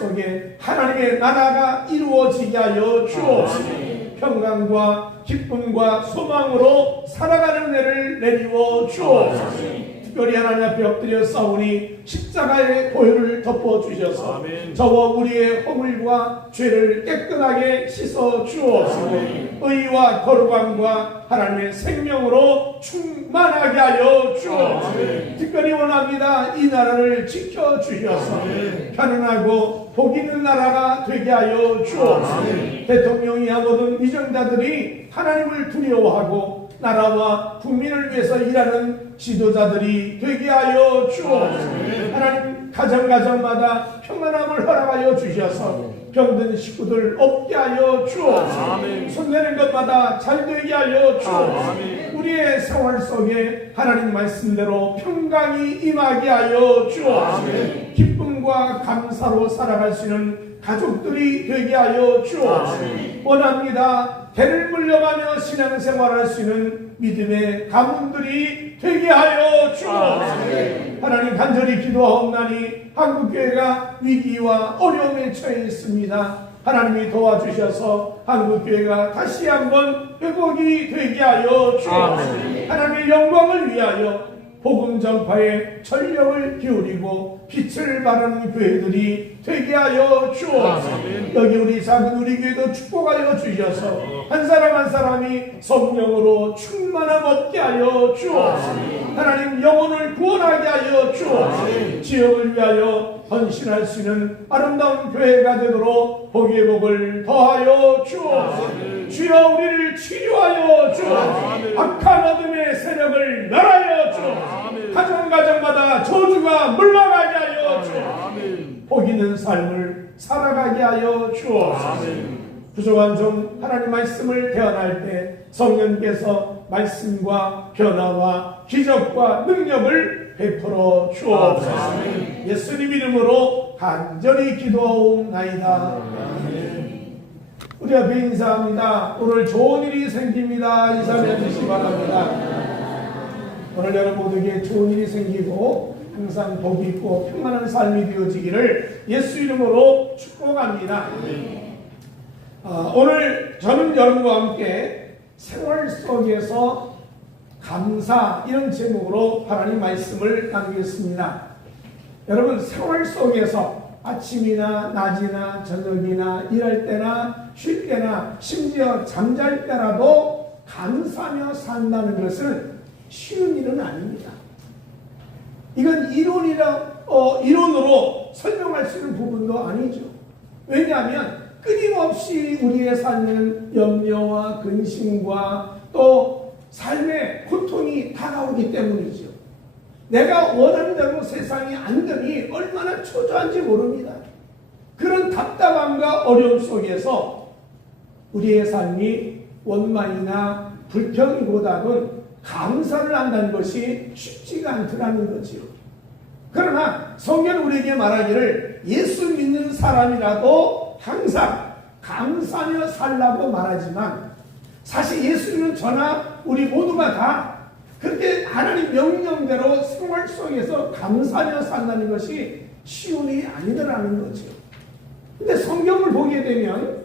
속에 하나님의 나라가 이루어지게 하여 주옵소서. 평강과 기쁨과 소망으로 살아가는 애를 내리워 주옵소서. 특별히 하나님 앞에 엎드려 싸우니 십자가의 보혈을 덮어주셔서 저와 우리의 허물과 죄를 깨끗하게 씻어 주옵소서. 의와 거룩함과 하나님의 생명으로 충만하게 하여 주옵소서. 특별히 원합니다. 이 나라를 지켜주셔서 편안하고 복 있는 나라가 되게 하여 주옵소서. 대통령이야 모든 위정자들이 하나님을 두려워하고 나라와 국민을 위해서 일하는 지도자들이 되게 하여 주옵소서. 하나님 가정마다 평안함을 허락하여 주셔서 병든 식구들 없게 하여 주옵소서. 손대는 것마다 잘 되게 하여 주옵소서. 우리의 생활 속에 하나님 말씀대로 평강이 임하게 하여 주옵소서. 기쁨과 감사로 살아갈 수 있는 가족들이 되게 하여 주옵소서. 원합니다. 대를 물려가며 신앙생활할 수 있는 믿음의 가문들이 되게 하여 주옵소서. 하나님 간절히 기도하옵나니 한국교회가 위기와 어려움에 처해 있습니다. 하나님이 도와주셔서 한국교회가 다시 한번 회복이 되게 하여 주옵소서. 하나님의 영광을 위하여 복음 전파에 전력을 기울이고 빛을 발하는 교회들이 되게 하여 주옵소서. 여기 우리 작은 우리 교회도 축복하여 주셔서 한 사람 한 사람이 성령으로 충만함 얻게 하여 주옵소서. 하나님 영혼을 구원하게 하여 주옵소서. 지역을 위하여 헌신할 수 있는 아름다운 교회가 되도록 복의 복을 더하여 주옵소서. 주여 우리를 치료하여 주옵소서. 악한 어둠의 세력을 멸하여 주옵소서. 가정마다 저주가 물러가게 하여 주옵소서. 복 있는 삶을 살아가게 하여 주옵소서. 부족한 종 하나님 말씀을 대언할 때 성령께서 말씀과 변화와 기적과 능력을 베풀어 주옵소서. 예수님 이름으로 간절히 기도하옵나이다. 우리 앞에 인사합니다. 오늘 좋은 일이 생깁니다. 인사해 주시기 바랍니다. 오늘 여러분 모두에게 좋은 일이 생기고 항상 복이 있고 평안한 삶이 되어지기를 예수 이름으로 축복합니다. 오늘 저는 여러분과 함께 생활 속에서 감사 이런 제목으로 하나님 말씀을 나누겠습니다. 여러분 생활 속에서 아침이나 낮이나 저녁이나 일할 때나 쉴 때나 심지어 잠잘 때라도 감사하며 산다는 것은 쉬운 일은 아닙니다. 이건 이론으로 설명할 수 있는 부분도 아니죠. 왜냐하면 끊임없이 우리의 삶에는 염려와 근심과 또 삶의 고통이 다가오기 때문이죠. 내가 원하는 대로 세상이 안 되니 얼마나 초조한지 모릅니다. 그런 답답함과 어려움 속에서 우리의 삶이 원망이나 불평보다는 감사를 한다는 것이 쉽지가 않더라는 거지요. 그러나 성경은 우리에게 말하기를 예수 믿는 사람이라도 항상 감사하며 살라고 말하지만 사실 예수님은 저나 우리 모두가 다 그렇게 하나님 명령대로 생활 속에서 감사하며 산다는 것이 쉬운 일이 아니더라는 거죠. 근데 성경을 보게 되면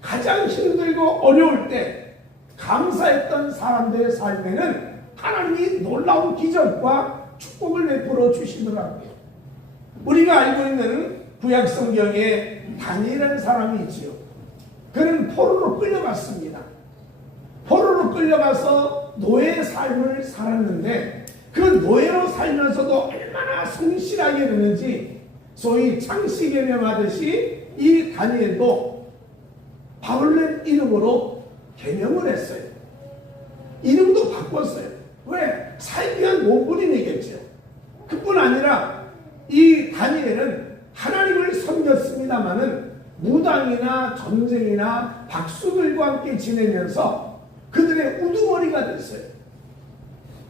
가장 힘들고 어려울 때 감사했던 사람들의 삶에는 하나님이 놀라운 기적과 축복을 베풀어 주시더라고요. 우리가 알고 있는 구약 성경에 다니엘이라는 사람이 있지요. 그는 포로로 끌려갔습니다. 포로로 끌려가서 노예의 삶을 살았는데 그 노예로 살면서도 얼마나 성실하게 됐는지 소위 창씨개명하듯이 이 다니엘도 바울렛 이름으로 개명을 했어요. 이름도 바꿨어요. 왜? 살기 위한 몸부림이겠죠. 그뿐 아니라 이 다니엘은 하나님을 섬겼습니다마는 무당이나 전쟁이나 박수들과 함께 지내면서 그들의 우두머리가 됐어요.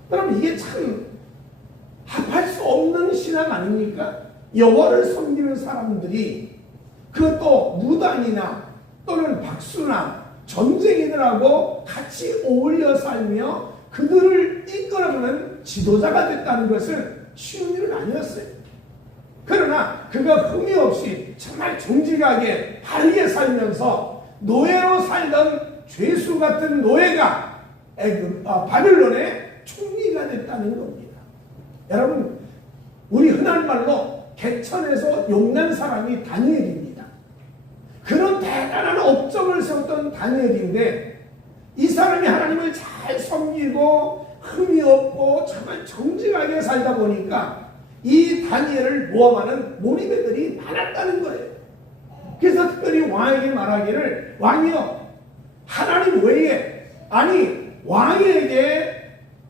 그럼 이게 참 합할 수 없는 신앙 아닙니까? 여호와를 섬기는 사람들이 그것도 무당이나 또는 박수나 전쟁이들하고 같이 어울려 살며 그들을 이끌어가는 지도자가 됐다는 것은 쉬운 일은 아니었어요. 그러나 그가 흠이 없이 정말 정직하게 바르게 살면서 노예로 살던 죄수 같은 노예가 바빌론의 총리가 됐다는 겁니다. 여러분, 우리 흔한 말로 개천에서 용난 사람이 다니엘입니다. 그런 대단한 업적을 세웠던 다니엘인데 이 사람이 하나님을 잘 섬기고 흠이 없고 정말 정직하게 살다 보니까 이 다니엘을 모함하는 모리배들이 많았다는 거예요. 그래서 특별히 왕에게 말하기를, 왕이여, 하나님 외에, 아니 왕에게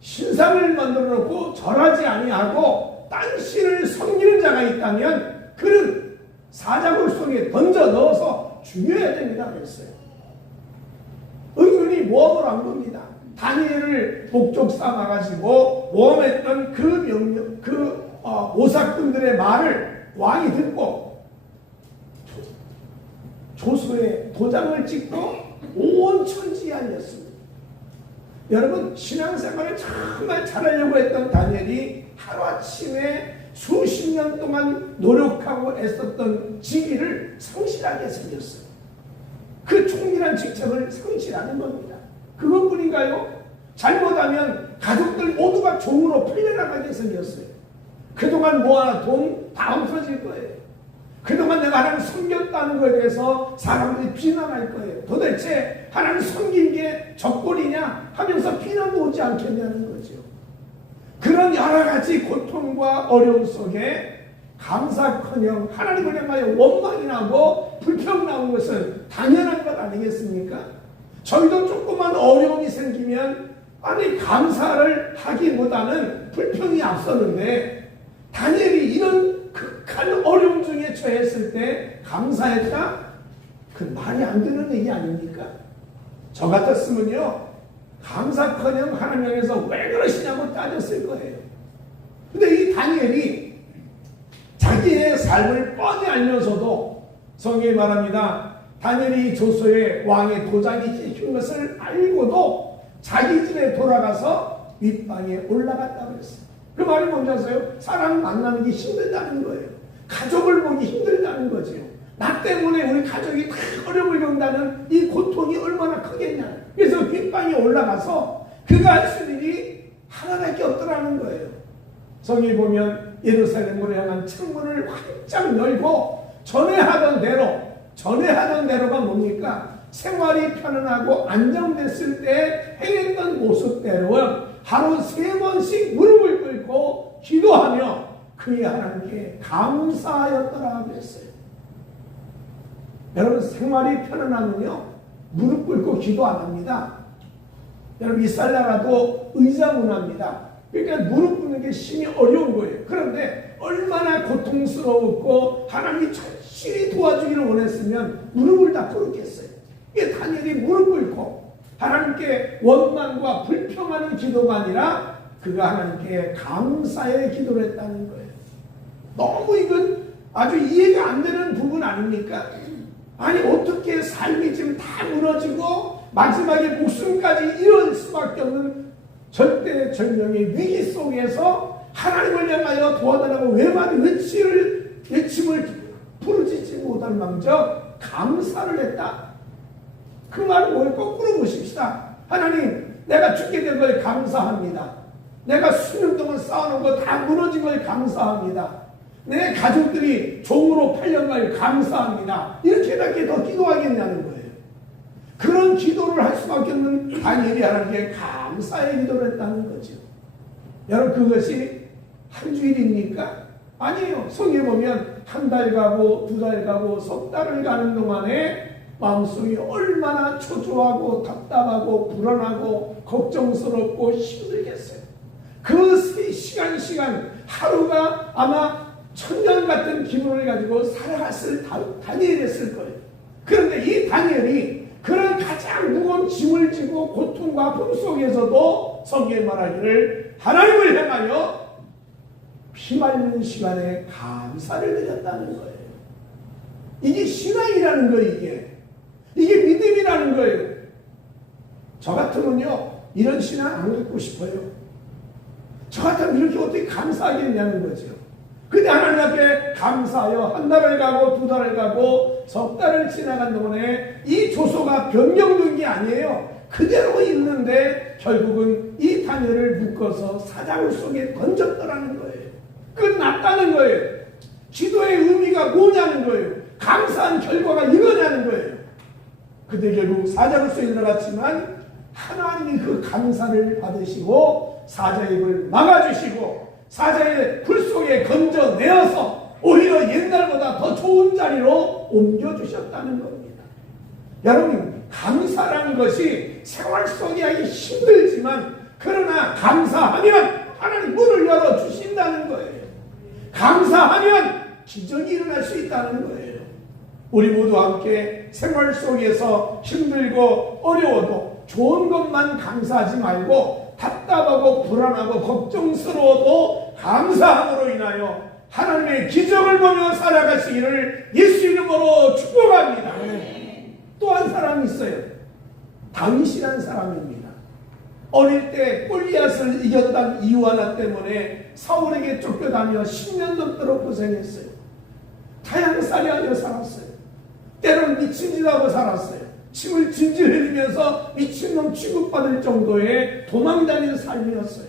신상을 만들어 놓고 절하지 아니하고 딴 신을 섬기는 자가 있다면 그는 사자굴 속에 던져 넣어서 죽여야 됩니다 그랬어요. 은근히 모함을 한 겁니다. 다니엘을 목적 삼아가지고 모함했던 그 명령, 오사꾼들의 말을 왕이 듣고 조서에 도장을 찍고 온 천지에 알렸습니다. 여러분, 신앙생활을 정말 잘하려고 했던 다니엘이 하루아침에 수십 년 동안 노력하고 애썼던 직위를 성실하게 생겼어요. 그 총리란 직책을 성실하는 겁니다. 그것뿐인가요? 잘못하면 가족들 모두가 종으로 풀려나가게 생겼어요. 그동안 모아놓은 돈 다 없어질 거예요. 그동안 내가 하나님 섬겼다는 것에 대해서 사람들이 비난할 거예요. 도대체 하나님 섬긴 게 적골이냐 하면서 비난도 오지 않겠냐는 거죠. 그런 여러 가지 고통과 어려움 속에 감사커녕 하나님을 향하여 원망이 나고 불평 나온 것은 당연한 것 아니겠습니까? 저희도 조그만 어려움이 생기면 아니 감사를 하기보다는 불평이 앞서는데 다니엘이 이런 극한 어려움 중에 처했을 때 감사했다? 그 말이 안 되는 얘기 아닙니까? 저 같았으면요 감사커녕 하나님 향해서 왜 그러시냐고 따졌을 거예요. 근데 이 다니엘이 자기의 삶을 뻔히 알면서도 성경이 말합니다. 다니엘이 조서에 왕의 도장이 찍힌 것을 알고도 자기 집에 돌아가서 윗방에 올라갔다고 했어요. 그 말이 뭔지 아세요? 사람 만나는 게 힘들다는 거예요. 가족을 보기 힘들다는 거죠. 나 때문에 우리 가족이 다 어려움을 겪는다는 이 고통이 얼마나 크겠냐. 그래서 윗방에 올라가서 그가 할 수 있는 일이 하나밖에 없더라는 거예요. 성경에 보면 예루살렘으로 향한 창문을 활짝 열고 전에 하던 대로가 뭡니까? 생활이 편안하고 안정됐을 때 행했던 모습대로 하루 3번씩 무릎을 꿇고 기도하며 그의 하나님께 감사하였더라 그랬어요. 여러분, 생활이 편안하면요 무릎 꿇고 기도 안 합니다. 여러분, 이살나라도 의자 문화입니다. 그러니까 무릎 꿇는 게 심히 어려운 거예요. 그런데 얼마나 고통스러웠고 하나님이 절실히 도와주기를 원했으면 무릎을 다 꿇었겠어요. 이게 다니엘이 무릎 꿇고 하나님께 원망과 불평하는 기도가 아니라 그가 하나님께 감사의 기도를 했다는 거예요. 너무 이건 아주 이해가 안 되는 부분 아닙니까? 아니 어떻게 삶이 지금 다 무너지고 마지막에 목숨까지 잃을 수밖에 없는 절대절명의 위기 속에서 하나님을 향하여 도와달라고 외침을 부르짖지 못한 망정 감사를 했다. 그 말은 뭐예요? 거꾸로 보십시다. 하나님, 내가 죽게 된 걸 감사합니다. 내가 수년 동안 쌓아놓은 거 다 무너진 걸 감사합니다. 내 가족들이 종으로 팔려간 걸 감사합니다. 이렇게밖에 더 기도하겠냐는 거예요. 그런 기도를 할 수밖에 없는 다니엘이 하나님께 감사의 기도를 했다는 거죠. 여러분, 그것이 한 주일입니까? 아니에요. 성경에 보면 한 달 가고 2달 가고 석 달을 가는 동안에 마음속이 얼마나 초조하고 답답하고 불안하고 걱정스럽고 힘들겠어요. 그 시간 하루가 아마 천년 같은 기분을 가지고 살아갔을 다니엘이었을 거예요. 그런데 이 다니엘이 그런 가장 무거운 짐을 지고 고통과 아픔 속에서도 성경에 말하기를 하나님을 향하여 피말리는 시간에 감사를 드렸다는 거예요. 이게 신앙이라는 거예요. 이게 믿음이라는 거예요. 저 같으면요 이런 신앙 안 갖고 싶어요. 저 같으면 이렇게 어떻게 감사하겠냐는 거죠. 근데 하나님 앞에 감사하여 한 달을 가고 두 달을 가고 석 달을 지나간 동안에 이 조소가 변경된 게 아니에요. 그대로 있는데 결국은 이 다니엘을 묶어서 사자굴 속에 던졌더라는 거예요. 끝났다는 거예요. 기도의 의미가 뭐냐는 거예요. 감사한 결과가 이거냐는 거예요. 그때 결국 사자굴 속에 들어갔지만 하나님이 그 감사를 받으시고 사자의 입을 막아주시고 사자의 굴 속에 건져내어서 오히려 옛날보다 더 좋은 자리로 옮겨주셨다는 겁니다. 여러분, 감사라는 것이 생활 속에 하기 힘들지만 그러나 감사하면 하나님 문을 열어주신다는 거예요. 감사하면 기적이 일어날 수 있다는 거예요. 우리 모두 함께 생활 속에서 힘들고 어려워도 좋은 것만 감사하지 말고 답답하고 불안하고 걱정스러워도 감사함으로 인하여 하나님의 기적을 보며 살아가시기를 예수 이름으로 축복합니다. 또 한 사람이 있어요. 다윗이라는 사람입니다. 어릴 때 골리앗을 이겼다는 이유 하나 때문에 사울에게 쫓겨다녀 10년 넘도록 고생했어요. 타향살이 하며 살았어요. 때로는 미친 짓 하고 살았어요. 침을 질질 흘리면서 미친놈 취급받을 정도의 도망다니는 삶이었어요.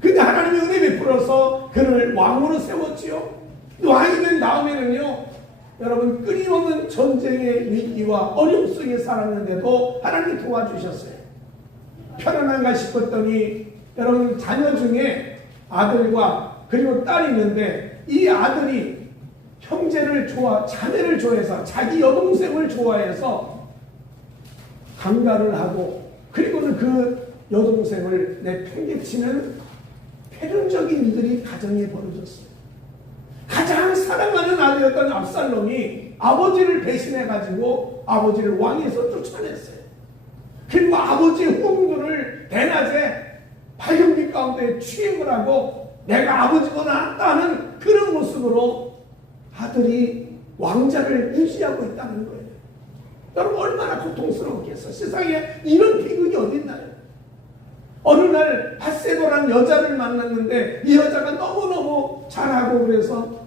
근데 하나님이 은혜 베풀어서 그를 왕으로 세웠지요. 왕이 된 다음에는요, 여러분, 끊임없는 전쟁의 위기와 어려움 속에 살았는데도 하나님이 도와주셨어요. 편안한가 싶었더니 여러분, 자녀 중에 아들과 그리고 딸이 있는데 이 아들이 자매를 좋아해서 자기 여동생을 좋아해서 강간을 하고 그리고는 그 여동생을 내팽개치는 폐륜적인 일들이 가정에 벌어졌어요. 가장 사랑하는 아들이었던 압살롬이 아버지를 배신해가지고 아버지를 왕에서 쫓아냈어요. 그리고 아버지의 후궁들을 대낮에 밝은 빛 가운데 취임을 하고 내가 아버지보다 낫다는 그런 모습으로 아들이 왕자를 유지하고 있다는 거예요. 여러분, 얼마나 고통스러웠겠어. 세상에 이런 비극이 어딨나요? 어느 날 밧세바라는 여자를 만났는데 이 여자가 너무너무 잘하고 그래서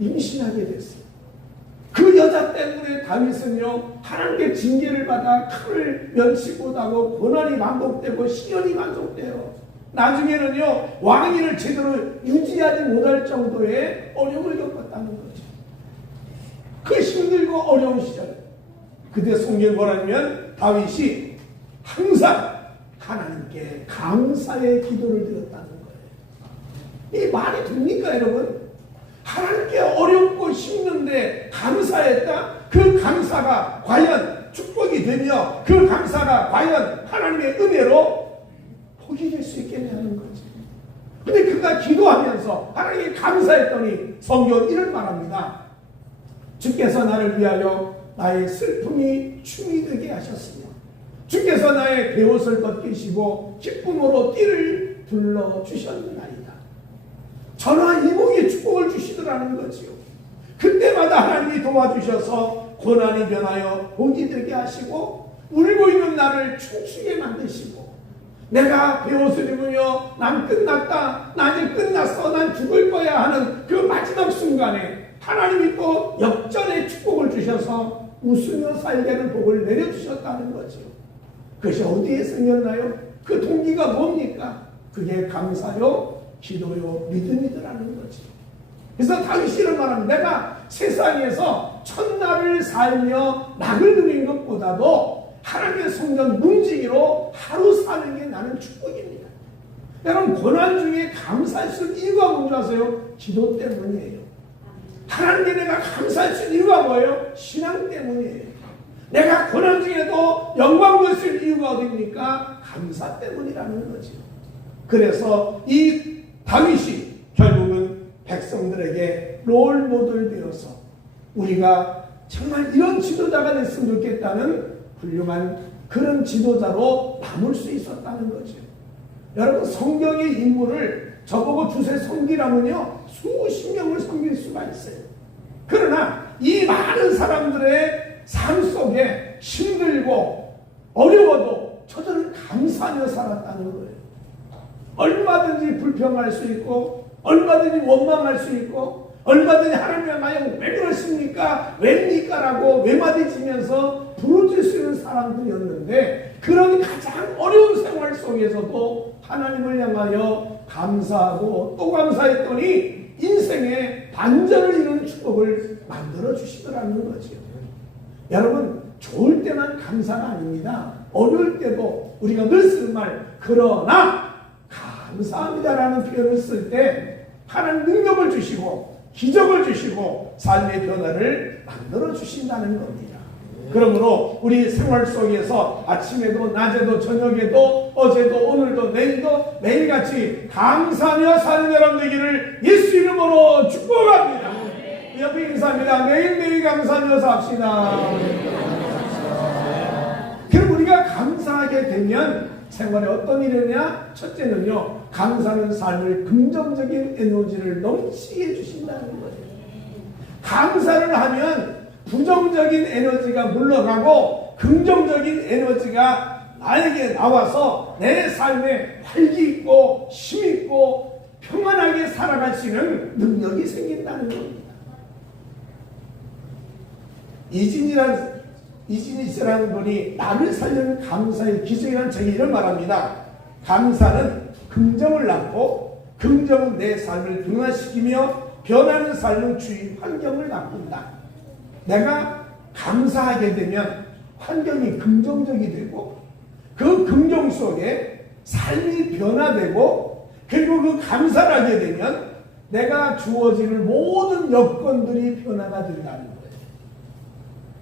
임신하게 됐어요. 그 여자 때문에 다윗은요, 하나님께 징계를 받아 칼을 면치고다고 고난이 반복되고 시련이 반복돼요. 나중에는요, 왕위를 제대로 유지하지 못할 정도의 어려움을 겪었다는 거죠. 그 힘들고 어려운 시절, 그때 성경 보라면 다윗이 항상 하나님께 감사의 기도를 드렸다는 거예요. 이 말이 됩니까, 여러분? 하나님께 어렵고 힘든데 감사했다? 그 감사가 과연 축복이 되며 그 감사가 과연 하나님의 은혜로 복이 될 수 있겠냐는 거지. 근데 그가 기도하면서 하나님께 감사했더니 성경 이를 말합니다. 주께서 나를 위하여 나의 슬픔이 춤이 되게 하셨으며 주께서 나의 베옷을 벗기시고 기쁨으로 띠를 둘러주셨나이다. 전화 이복의 축복을 주시더라는 거지요. 그때마다 하나님이 도와주셔서 고난이 변하여 복이 되게 하시고 울고 있는 나를 춤추게 만드시고 내가 베옷을 입으며 난 끝났다, 난 이제 끝났어, 난 죽을 거야 하는 그 마지막 순간에 하나님이 또 역전의 축복을 주셔서 웃으며 살게 하는 복을 내려주셨다는 거지요. 그것이 어디에 생겼나요? 그 동기가 뭡니까? 그게 감사요, 기도요, 믿음이더라는 거지. 그래서 다윗이 이런 말합니다. 내가 세상에서 첫날을 살며 낙을 누린 것보다도 하나님의 성전 문지기로 하루 사는 게 나는 축복입니다. 여러분, 고난 중에 감사할 수 있는 이유가 뭔지 아세요? 기도 때문이에요. 하나님께 내가 감사할 수 있는 이유가 뭐예요? 신앙 때문이에요. 내가 고난 중에도 영광 볼 수 있는 이유가 어디입니까? 감사 때문이라는 거죠. 그래서 이 다윗이 결국은 백성들에게 롤 모델 되어서 우리가 정말 이런 지도자가 됐으면 좋겠다는 훌륭한 그런 지도자로 남을 수 있었다는 거죠. 여러분, 성경의 인물을 저보고 두세 섬기라면요 수십 명을 섬길 수가 있어요. 그러나 이 많은 사람들의 삶 속에 힘들고 어려워도 저들은 감사하며 살았다는 거예요. 얼마든지 불평할 수 있고 얼마든지 원망할 수 있고 얼마든지 하나님의 마영 왜 그러십니까? 왜입니까? 라고 외마디치면서 부르짖을 수 있는 사람들이었는데 그런 가장 어려운 생활 속에서도 하나님을 향하여 감사하고 또 감사했더니 인생의 반전을 이루는 축복을 만들어 주시더라는 거죠. 여러분, 좋을 때만 감사가 아닙니다. 어려울 때도 우리가 늘 쓰는 말 그러나 감사합니다라는 표현을 쓸 때 하나님 능력을 주시고 기적을 주시고 삶의 변화를 만들어 주신다는 겁니다. 그러므로 우리 생활 속에서 아침에도 낮에도 저녁에도 어제도 오늘도 내일도 매일같이 감사하며 사는 여러분 되기를 예수 이름으로 축복합니다. 옆에 인사합니다. 매일매일 감사하며 삽시다. 그럼 우리가 감사하게 되면 생활에 어떤 일이냐? 첫째는요, 감사는 삶을 긍정적인 에너지를 넘치게 해주신다는 거예요. 감사를 하면 부정적인 에너지가 물러가고 긍정적인 에너지가 나에게 나와서 내 삶에 활기 있고 힘 있고 평안하게 살아갈 수 있는 능력이 생긴다는 겁니다. 이진희 씨라는 분이 나를 살리는 감사의 기적이라는 책에 이런 말합니다. 감사는 긍정을 낳고 긍정은 내 삶을 변화시키며 변하는 삶은 주위 환경을 바꾼다. 내가 감사하게 되면 환경이 긍정적이 되고 그 긍정 속에 삶이 변화되고 그리고 그 감사를 하게 되면 내가 주어지는 모든 여건들이 변화가 된다는 거예요.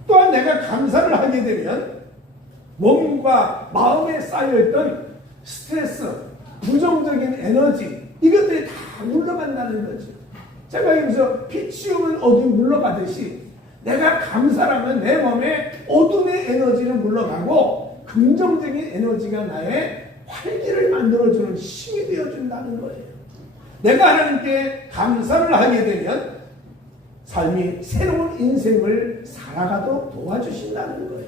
또한 내가 감사를 하게 되면 몸과 마음에 쌓여있던 스트레스, 부정적인 에너지 이것들이 다 물러간다는 거죠. 제가 여기서 피 치우면 어둠이 물러가듯이 내가 감사라면 내 몸에 어둠의 에너지는 물러가고 긍정적인 에너지가 나의 활기를 만들어주는 힘이 되어준다는 거예요. 내가 하나님께 감사를 하게 되면 삶이 새로운 인생을 살아가도록 도와주신다는 거예요.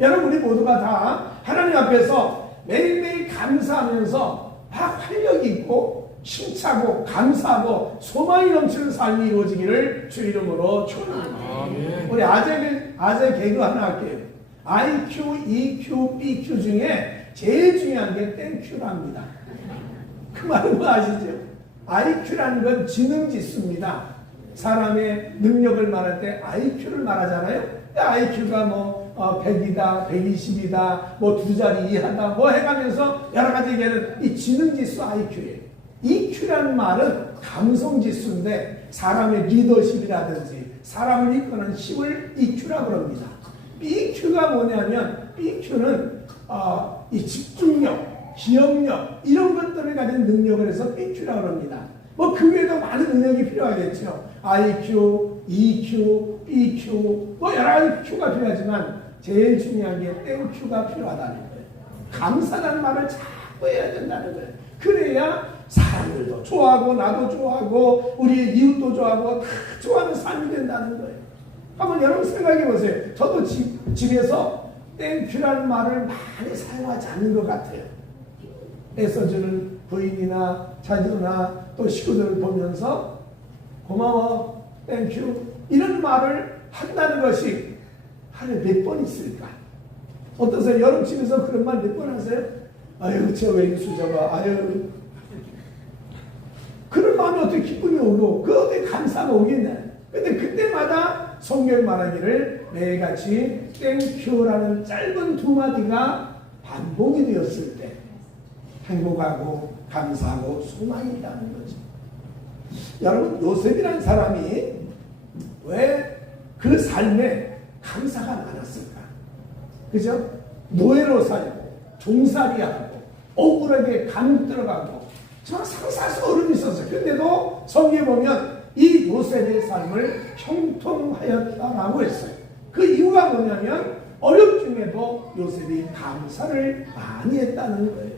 여러분, 우리 모두가 다 하나님 앞에서 매일매일 감사하면서 막 활력이 있고 힘차고 감사하고 소망이 넘치는 삶이 이루어지기를 주 이름으로 축원합니다. 우리 아재 개그 하나 할게요. IQ, EQ, BQ 중에 제일 중요한 게 땡큐랍니다. 그 말은 뭐 아시죠? IQ라는 건 지능지수입니다. 사람의 능력을 말할 때 IQ를 말하잖아요. IQ가 뭐 100이다, 120이다, 뭐 2자리 이하다, 뭐 해가면서 여러 가지 얘기하는 이 지능지수 IQ예요. EQ라는 말은 감성지수인데 사람의 리더십이라든지 사람을 이끄는 힘을 EQ라고 합니다. BQ가 뭐냐면 BQ는 이 집중력, 기억력 이런 것들을 가진 능력을 해서 BQ라고 합니다. 뭐 그 외에도 많은 능력이 필요하겠죠. IQ, EQ, BQ 뭐 여러 가지 Q가 필요하지만 제일 중요한 게 땡Q가 필요하다는 거예요. 감사라는 말을 자꾸 해야 된다는 거예요. 그래야 사람들도 좋아하고 나도 좋아하고 우리 이웃도 좋아하고 다 좋아하는 삶이 된다는 거예요. 한번 여러분 생각해 보세요. 저도 집에서 땡큐라는 말을 많이 사용하지 않는 것 같아요. 애써주는 부인이나 자녀나 또 식구들을 보면서 고마워, 땡큐 이런 말을 한다는 것이 하루에 몇 번 있을까? 어떠세요? 여름집에서 그런 말 몇 번 하세요? 아유 저 왼수 저거 아유 그런 마음이 어떻게 기쁨이 오고 그 어떻게 감사가 오겠냐. 근데 그때마다 성경 말하기를 매일같이 땡큐라는 짧은 두 마디가 반복이 되었을 때 행복하고 감사하고 소망이 있다는 거죠. 여러분 요셉이라는 사람이 왜 그 삶에 감사가 많았을까? 그죠? 노예로 살고 종살이하고 억울하게 감옥 들어가고 정말 상상할 수 어려움이 있었어요. 근데도 성경에 보면 이 요셉의 삶을 형통하였다라고 했어요. 그 이유가 뭐냐면 어려움 중에도 요셉이 감사를 많이 했다는 거예요.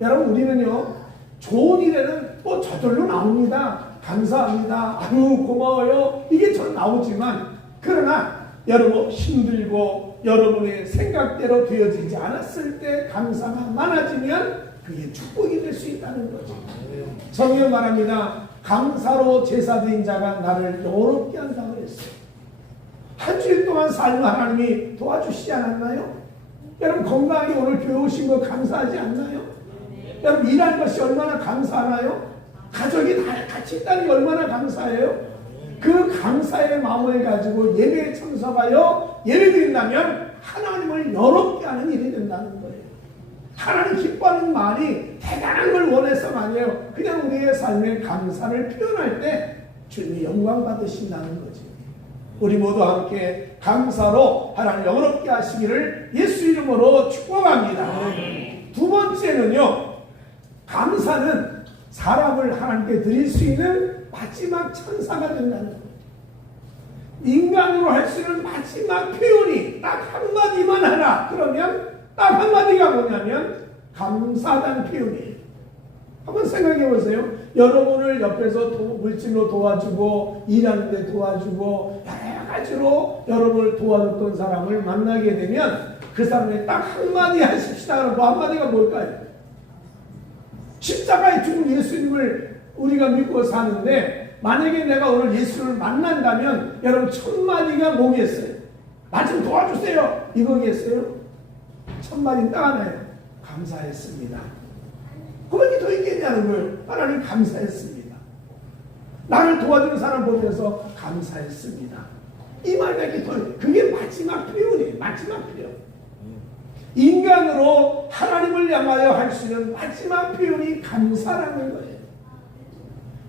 여러분 우리는요 좋은 일에는 뭐 저절로 나옵니다. 감사합니다. 아유 고마워요. 이게 전 나오지만 그러나 여러분 힘들고 여러분의 생각대로 되어지지 않았을 때 감사가 많아지면 그게 축복이 될 수 있다는 거죠. 성경 말합니다. 감사로 제사드린 자가 나를 영원롭게 한다고 했어요. 한 주일 동안 삶을 하나님이 도와주시지 않았나요? 여러분 건강하게 오늘 교회 오신 거 감사하지 않나요? 여러분 일하는 것이 얼마나 감사하나요? 가족이 다 같이 있다는 게 얼마나 감사해요? 그 감사의 마음을 가지고 예배에 참석하여 예배 드린다면 하나님을 영롭게 하는 일이 된다는 거예요. 하나님 기뻐하는 말이 대단한 걸 원해서가 아니에요. 그냥 우리의 삶의 감사를 표현할 때 주님이 영광 받으신다는 거죠. 우리 모두 함께 감사로 하나님 영롭게 하시기를 예수 이름으로 축복합니다. 두 번째는요, 감사는 사람을 하나님께 드릴 수 있는 마지막 천사가 된다는 거예요. 인간으로 할 수 있는 마지막 표현이 딱 한마디만 하라. 그러면 딱 한마디가 뭐냐면 감사하다는 표현이에요. 한번 생각해 보세요. 여러분을 옆에서 물질로 도와주고 일하는데 도와주고 여러 가지로 여러분을 도와줬던 사람을 만나게 되면 그 사람이 딱 한마디 하십시다. 그 한마디가 뭘까요? 십자가에 죽은 예수님을 우리가 믿고 사는데 만약에 내가 오늘 예수를 만난다면 여러분 첫마디가 뭐겠어요? 나 좀 도와주세요. 이거겠어요? 첫마디는 딱 하나예요. 감사했습니다. 그밖에 더 있겠냐는 거예요. 하나님 감사했습니다. 나를 도와주는 사람 보면서 감사했습니다. 이 말밖에 더 그게 마지막 표현이에요. 마지막 표현. 인간으로 하나님을 향하여 할 수 있는 마지막 표현이 감사라는 거예요.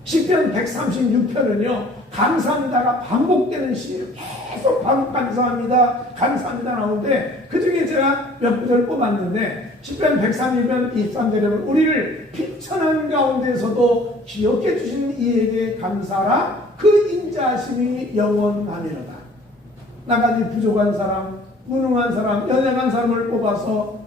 시편 136편은요 감사합니다가 반복되는 시예요. 계속 감사합니다 감사합니다 나오는데 그 중에 제가 몇 구절 뽑았는데 시편 131편 23절에는 우리를 비천한 가운데서도 기억해 주신 이에게 감사라 그 인자하심이 영원하리로다. 나같이 부족한 사람, 무능한 사람, 연약한 사람을 뽑아서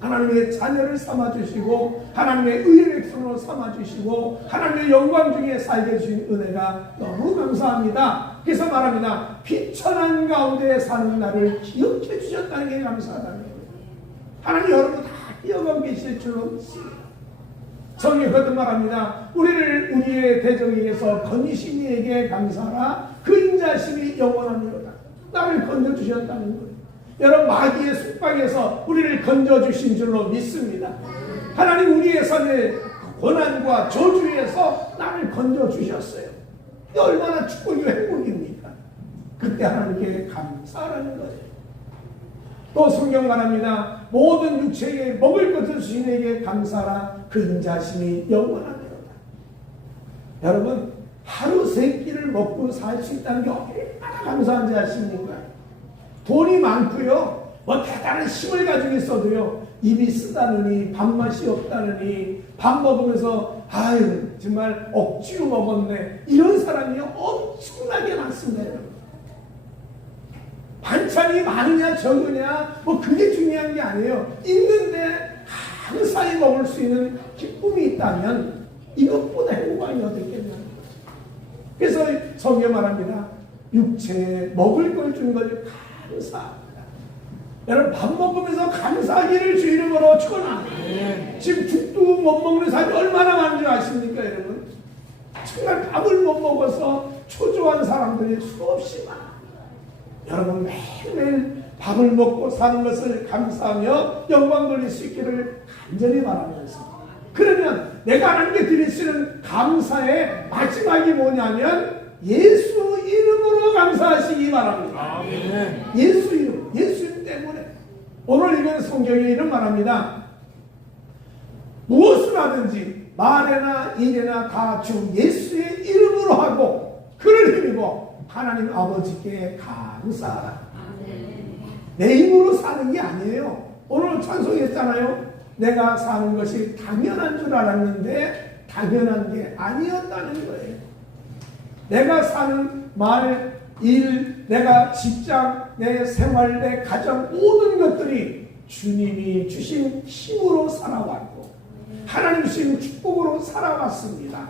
하나님의 자녀를 삼아주시고 하나님의 의의 백성으로 삼아주시고 하나님의 영광 중에 살게 해주신 은혜가 너무 감사합니다. 그래서 말합니다. 비천한 가운데 사는 나를 기억해 주셨다는 게 감사하다는 거예요. 하나님 여러분 다 기억하고 계실 줄로 믿습니다. 성경이 그것도 말합니다. 우리를 우리의 대적에게서 건지신 이에게 감사하라 그 인자심이 영원하니로다. 나를 건져주셨다는 거예요. 여러분 마귀의 속박에서 우리를 건져주신 줄로 믿습니다. 하나님 우리의 삶의 고난과 저주에서 나를 건져주셨어요. 이게 얼마나 축복이고 행복입니까? 그때 하나님께 감사하라는 거예요. 또 성경 말합니다. 모든 육체에 먹을 것을 주신 이에게 감사하라 그 인자심이 영원하니로다. 여러분 하루 세 끼를 먹고 살 수 있다는 게 얼마나 감사한지 아십니까? 돈이 많고요. 뭐 대단한 힘을 가지고 있어도요. 입이 쓰다느니 밥맛이 없다느니 밥 먹으면서 아유 정말 억지로 먹었네. 이런 사람이 엄청나게 많습니다. 여러분. 반찬이 많으냐 적으냐 뭐 그게 중요한 게 아니에요. 있는데 감사히 먹을 수 있는 기쁨이 있다면 이것보다 행복함이 어떻겠냐는 거죠. 그래서 성경 말합니다. 육체에 먹을 걸 주는 걸 감사합니다. 여러분 밥 먹으면서 감사하기를 주 이름으로 축원합니다. 지금 죽도 못 먹는 사람이 얼마나 많은 줄 아십니까 여러분? 정말 밥을 못 먹어서 초조한 사람들이 수없이 많아요. 여러분 매일매일 밥을 먹고 사는 것을 감사하며 영광 돌릴 수 있기를 간절히 바라면서 그러면 내가 하나님께 드릴 수 있는 감사의 마지막이 뭐냐면 예수 이름으로 감사하시기 바랍니다. 아멘. 예수 이름, 예수 이름 때문에 오늘 읽은 성경에 이런 말합니다. 무엇을 하든지 말에나 일에나 다 주 예수의 이름으로 하고 그를 힘입어 하나님 아버지께 감사하라. 내 힘으로 사는 게 아니에요. 오늘 찬송했잖아요. 내가 사는 것이 당연한 줄 알았는데 당연한 게 아니었다는 거예요. 내가 사는 말, 일, 내가 직장, 내 생활, 내 가정 모든 것들이 주님이 주신 힘으로 살아왔고 하나님 주신 축복으로 살아왔습니다.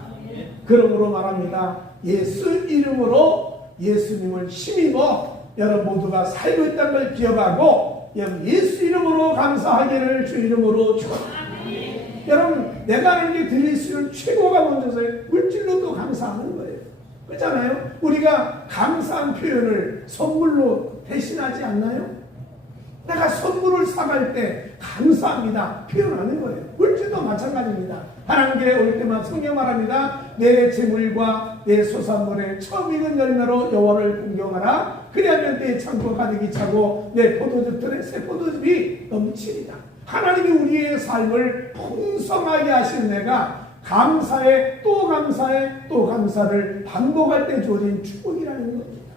그러므로 말합니다. 예수 이름으로 예수님을 힘입어 여러분 모두가 살고 있다는 걸 기억하고 예수 이름으로 감사하기를 주 이름으로 축원합니다. 여러분, 내가 하나님께 드릴 수 있는 최고가 먼저서요. 물질로도 감사하는 거예요. 그렇잖아요. 우리가 감사한 표현을 선물로 대신하지 않나요? 내가 선물을 사갈 때 감사합니다 표현하는 거예요. 물질도 마찬가지입니다. 하나님께 올 때만 성경 말합니다. 내 재물과 내 소산물에 처음 익은 열매로 여호와를 공경하라. 그리하면 내 창고 가득히 차고 내 포도즙들의 새 포도즙이 넘치리라. 하나님이 우리의 삶을 풍성하게 하신 내가 감사에 또 감사에 또 감사를 반복할 때 주어진 축복이라는 겁니다.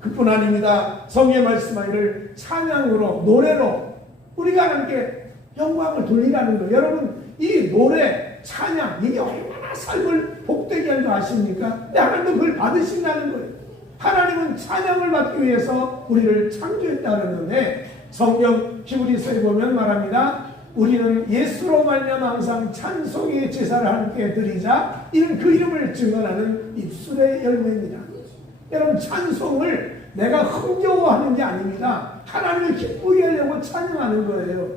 그뿐 아닙니다. 성경에 말씀하기를 찬양으로 노래로 우리가 하나님께 영광을 돌리라는 거예요. 여러분, 이 노래 찬양 이게 얼마나 삶을 복되게 하는 줄 아십니까? 근데 하나님은 그걸 받으신다는 거예요. 하나님은 찬양을 받기 위해서 우리를 창조했다 그러는데 성경 히브리서에 보면 말합니다. 우리는 예수로 말미암아 항상 찬송의 제사를 함께 드리자. 이는 그 이름을 증언하는 입술의 열매입니다. 여러분, 찬송을 내가 흥겨워하는 게 아닙니다. 하나님을 기쁘게 하려고 찬양하는 거예요.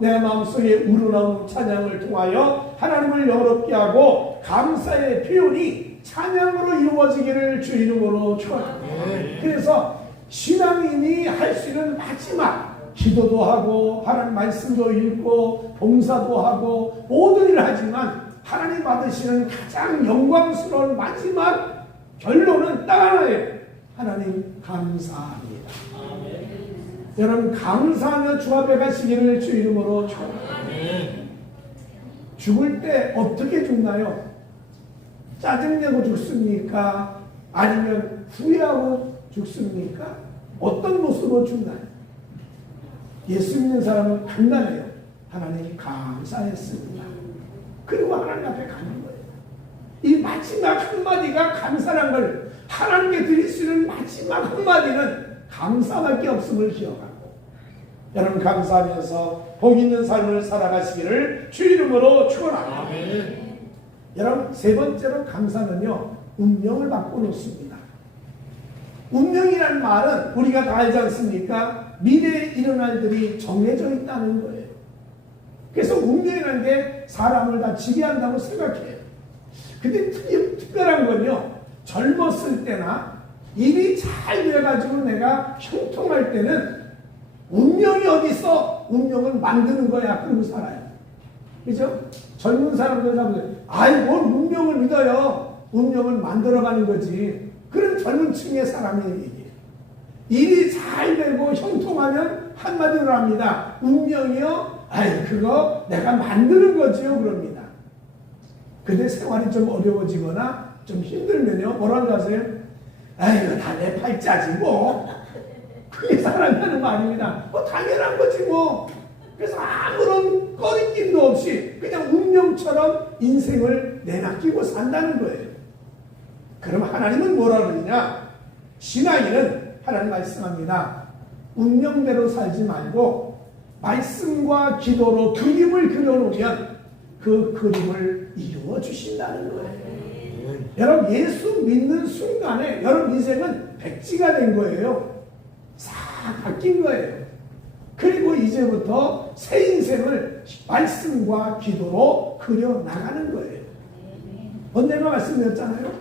내 마음속에 우러나오는 찬양을 통하여 하나님을 영롭게 하고 감사의 표현이 찬양으로 이루어지기를 주 이름으로 축원합니다. 그래서 신앙인이 할 수 있는 마지막 기도도 하고 하나님 말씀도 읽고 봉사도 하고 모든 일을 하지만 하나님 받으시는 가장 영광스러운 마지막 결론은 딱 하나예요. 하나님 감사합니다. 여러분, 감사하며 주 앞에 가시기를 주 이름으로 축원합니다. 죽을 때 어떻게 죽나요? 짜증내고 죽습니까? 아니면 후회하고 죽습니까? 어떤 모습으로 죽나요? 예수 믿는 사람은 간단해요. 하나님 감사했습니다. 그리고 하나님 앞에 가는 거예요. 이 마지막 한마디가 감사란 걸 하나님께 드릴 수 있는 마지막 한마디는 감사밖에 없음을 기억하고 여러분, 감사하면서 복 있는 삶을 살아가시기를 주 이름으로 축원합니다. 여러분, 세 번째로 감사는요, 운명을 바꿔놓습니다. 운명이라는 말은 우리가 다 알지 않습니까? 미래에 일어날 일들이 정해져 있다는 거예요. 그래서 운명이라는 게 사람을 다 지배한다고 생각해요. 근데 특별한 건요, 젊었을 때나 일이 잘 돼가지고 내가 형통할 때는 운명이 어디 있어? 운명은 만드는 거야. 그러고 살아요. 그죠? 젊은 사람들 보세요. 아이, 뭘 운명을 믿어요? 운명을 만들어가는 거지. 그런 젊은 층의 사람이에요, 이게. 일이 잘 되고 형통하면 한마디로 합니다. 운명이요? 아이, 그거 내가 만드는 거지요. 그럽니다. 근데 생활이 좀 어려워지거나 좀 힘들면요, 뭐라고 하세요? 아이고, 다 내 팔자지 뭐. 그게 사람이 하는 말입니다. 뭐 당연한 거지 뭐. 그래서 아무런 꺼리낌도 없이 그냥 운명처럼 인생을 내맡기고 산다는 거예요. 그럼 하나님은 뭐라 그러냐? 신앙인은 하나님 말씀합니다. 운명대로 살지 말고 말씀과 기도로 그림을 그려놓으면 그 그림을 이루어 주신다는 거예요. 여러분, 예수 믿는 순간에 여러분 인생은 백지가 된 거예요. 싹 바뀐 거예요. 그리고 이제부터 새 인생을 말씀과 기도로 그려나가는 거예요. 언젠가 말씀드렸잖아요.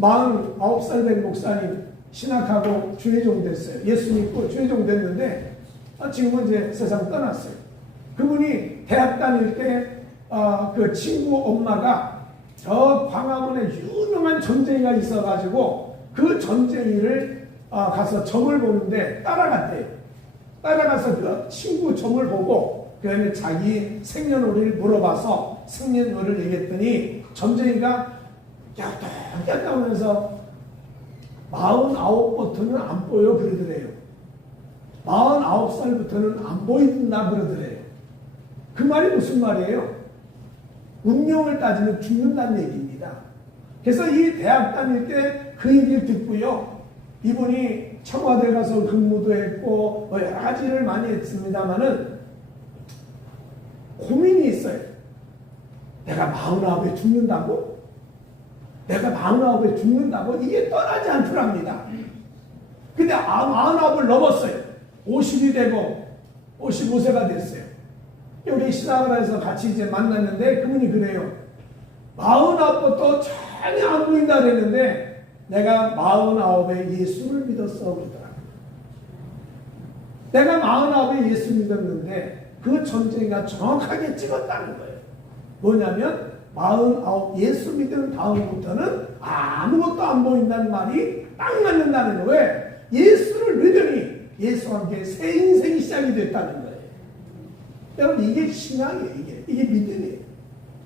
49살 된 목사님 신학하고 주의종 됐어요. 예수 믿고 주의종 됐는데 지금은 이제 세상 떠났어요. 그분이 대학 다닐 때 그 친구 엄마가 저 광화문에 유명한 전쟁이가 있어가지고 그 전쟁이를 가서 점을 보는데 따라갔대요. 따라가서 그 친구 점을 보고 그 다음에 자기 생년월일을 물어봐서 생년월일을 얘기했더니 전쟁이가 깍깍 하면서 49부터는 안 보여 그러더래요. 49살부터는 안 보인다 그러더래요. 그 말이 무슨 말이에요? 운명을 따지면 죽는다는 얘기입니다. 그래서 이 대학 다닐 때 그 얘기를 듣고요. 이분이 청와대 가서 근무도 했고 여러 가지를 많이 했습니다마는 고민이 있어요. 내가 49에 죽는다고? 내가 49에 죽는다고? 이게 떠나지 않더랍니다. 근데 49을 넘었어요. 50이 되고 55세가 됐어요. 우리 신학원에서 같이 이제 만났는데 그분이 그래요. 49부터 전혀 안 보인다 그랬는데 내가 49에 예수를 믿었어 그러더라고요. 내가 49에 예수 믿었는데 그 전쟁이가 정확하게 찍었다는 거예요. 뭐냐면 49 예수 믿은 다음부터는 아무것도 안 보인다는 말이 딱 맞는다는 거예요. 왜? 예수를 믿으니 예수와 함께 새 인생이 시작이 됐다는 거예요. 여러분 이게 신앙이에요. 이게 믿음이에요.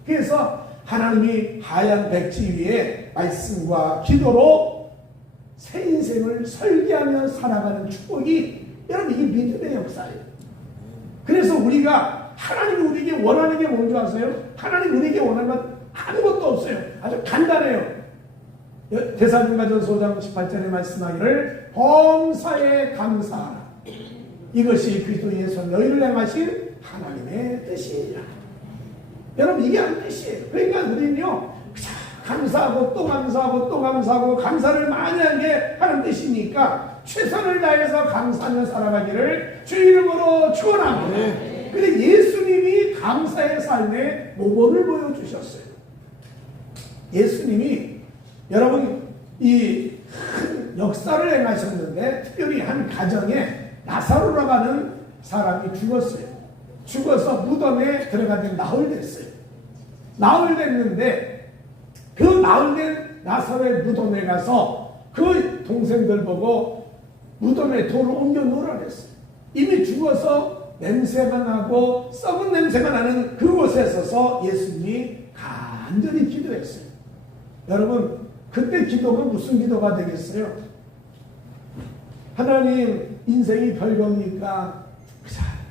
그래서 하나님이 하얀 백지 위에 말씀과 기도로 새 인생을 설계하며 살아가는 축복이 여러분 이게 믿음의 역사예요. 그래서 우리가 하나님이 우리에게 원하는 게 뭔지 아세요? 하나님 우리에게 원하는 건 아무것도 없어요. 아주 간단해요. 데살로니가전서 5장 18절에 말씀하기를 범사에 감사하라. 이것이 그리스도 예수 너희를 향하신 하나님의 뜻이니라. 여러분 이게 한 뜻이에요. 그러니까 우리는요 감사하고 또 감사하고 또 감사하고 감사를 많이 하는 게 하는 뜻이니까 최선을 다해서 감사하며 살아가기를 주 이름으로 축원합니다. 근데 예수님이 감사의 삶의 모범을 보여주셨어요. 예수님이 여러분 이 큰 역사를 행하셨는데 특별히 한 가정에 나사로라고 하는 사람이 죽었어요. 죽어서 무덤에 들어가게 나흘됐어요. 나흘됐는데 그 나흘된 나사로의 무덤에 가서 그 동생들 보고 무덤에 돌을 옮겨 놓으라 그랬어요. 이미 죽어서 냄새가 나고 썩은 냄새가 나는 그곳에 서서 예수님이 간절히 기도했어요. 여러분 그때 기도가 무슨 기도가 되겠어요? 하나님 인생이 별겁니까?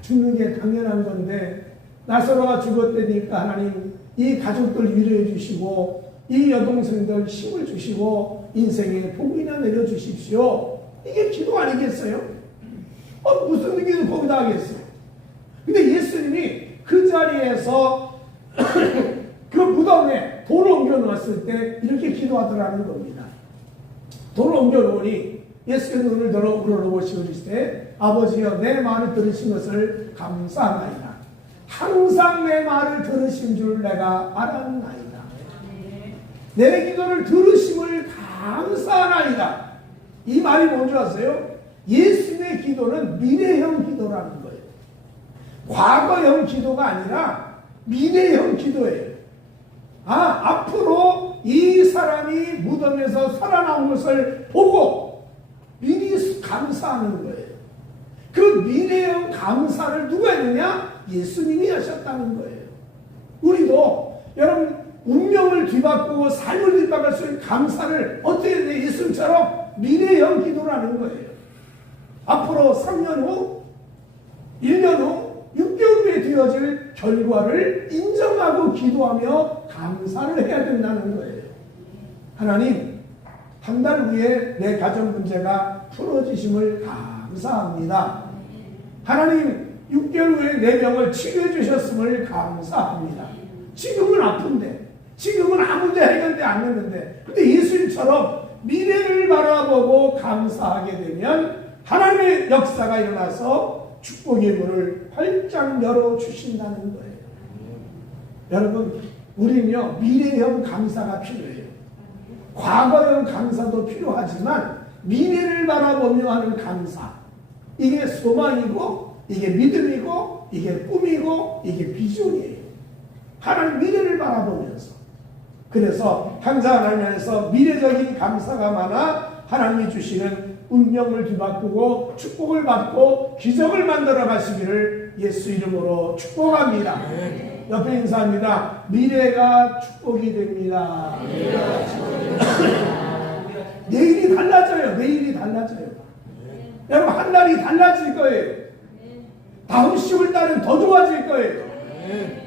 죽는 게 당연한 건데 나사로가 죽었다니까 하나님 이 가족들 위로해 주시고 이 여동생들 힘을 주시고 인생에 복이나 내려주십시오. 이게 기도 아니겠어요? 무슨 기도 거기다 하겠어요? 근데 예수님이 그 자리에서 그 무덤에 돌을 옮겨 놓았을 때 이렇게 기도하더라는 겁니다. 돌을 옮겨 놓으니 예수께서 눈을 들어 우러러보시고 이르시되 아버지여 내 말을 들으신 것을 감사하나이다. 항상 내 말을 들으신 줄 내가 알았나이다. 내 기도를 들으심을 감사하나이다. 이 말이 뭔지 아세요? 예수님의 기도는 미래형 기도라는 거예요. 과거형 기도가 아니라 미래형 기도예요. 앞으로 이 사람이 무덤에서 살아나온 것을 보고 미리 감사하는 거예요. 그 미래형 감사를 누가 했느냐? 예수님이 하셨다는 거예요. 우리도 여러분 운명을 뒤바꾸고 삶을 뒤바꿀 수 있는 감사를 어떻게 했냐? 예수님처럼 미래형 기도라는 거예요. 앞으로 3년 후, 1년 후, 6개월 후에 되어질 결과를 인정하고 기도하며 감사를 해야 된다는 거예요. 하나님, 한 달 후에 내 가정 문제가 풀어지심을 감사합니다. 하나님, 6개월 후에 내 병을 치료해 주셨음을 감사합니다. 지금은 아픈데, 지금은 아무데 해결되지 않는데, 근데 예수님처럼 미래를 바라보고 감사하게 되면 하나님의 역사가 일어나서 축복의 문을 활짝 열어주신다는 거예요. 여러분, 우리는요, 미래형 감사가 필요해요. 과거형 감사도 필요하지만 미래를 바라보며 하는 감사, 이게 소망이고 이게 믿음이고 이게 꿈이고 이게 비전이에요. 하나님 미래를 바라보면서, 그래서 항상 하나님께서 미래적인 감사가 많아 하나님이 주시는 운명을 뒤바꾸고 축복을 받고 기적을 만들어 가시기를 예수 이름으로 축복합니다. 옆에 인사합니다. 미래가 축복이 됩니다. 내일이 달라져요. 내일이 달라져요. 여러분 한 달이 달라질 거예요. 다음 10월 달은 더 좋아질 거예요.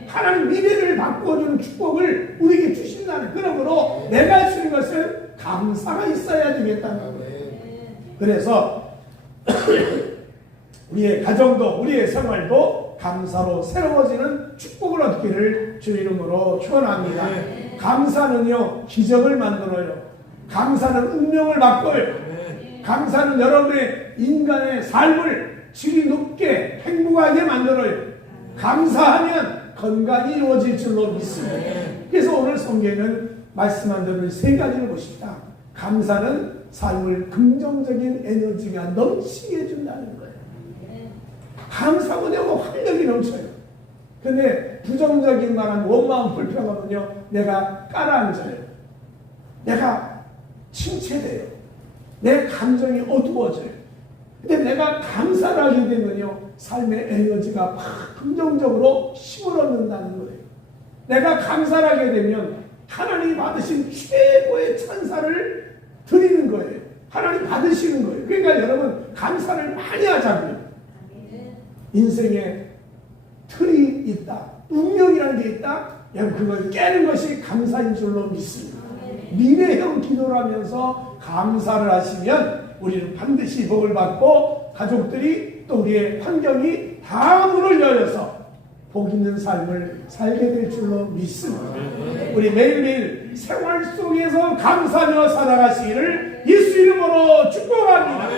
하나님 미래를 바꿔주는 축복을 우리에게 주신다는, 그러므로 내가 할 수 있는 것은 감사가 있어야 되겠다는 거예요. 그래서 우리의 가정도 우리의 생활도 감사로 새로워지는 축복을 얻기를 주 이름으로 축원합니다. 감사는요 기적을 만들어요. 감사는 운명을 바꿔요. 감사는 여러분의 인간의 삶을 질이 높게 행복하게 만들어요. 감사하면 건강이 이루어질 줄로 믿습니다. 그래서 오늘 성경에는 말씀한 대로 세 가지를 보십니다. 감사는 삶을 긍정적인 에너지가 넘치게 해준다는 거예요. 감사하면 활력이 넘쳐요. 근데 부정적인 말은 원망 불평하면요, 내가 깔아앉아요. 내가 침체돼요. 내 감정이 어두워져요. 근데 내가 감사를 하게 되면요, 삶의 에너지가 막 긍정적으로 힘을 얻는다는 거예요. 내가 감사를 하게 되면 하나님이 받으신 최고의 찬사를 드리는 거예요. 하나님 받으시는 거예요. 그러니까 여러분, 감사를 많이 하자고요. 인생에 틀이 있다, 운명이라는 게 있다. 여러분, 그걸 깨는 것이 감사인 줄로 믿습니다. 미래형 기도를 하면서 감사를 하시면 우리는 반드시 복을 받고 가족들이 또 우리의 환경이 다 문을 열어서 복 있는 삶을 살게 될 줄로 믿습니다. 우리 매일매일 생활 속에서 감사하며 살아가시기를 예수 이름으로 축복합니다.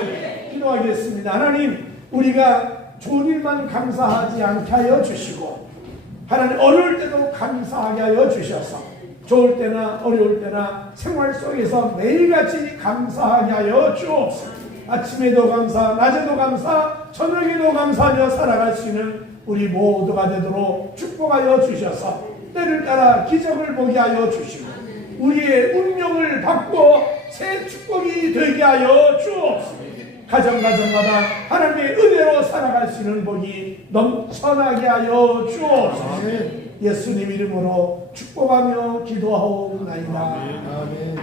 기도하겠습니다. 하나님, 우리가 좋은 일만 감사하지 않게 하여 주시고, 하나님 어려울 때도 감사하게 하여 주셔서 좋을 때나 어려울 때나 생활 속에서 매일같이 감사하게 하여 주옵소서. 아침에도 감사, 낮에도 감사, 저녁에도 감사하며 살아갈 수 있는 우리 모두가 되도록 축복하여 주셔서 때를 따라 기적을 보게 하여 주시고 우리의 운명을 바꾸어 새 축복이 되게 하여 주옵소서. 가정가정마다 하나님의 은혜로 살아갈 수 있는 복이 넘쳐나게 하여 주옵소서. 예수님 이름으로 축복하며 기도하옵나이다. 아멘.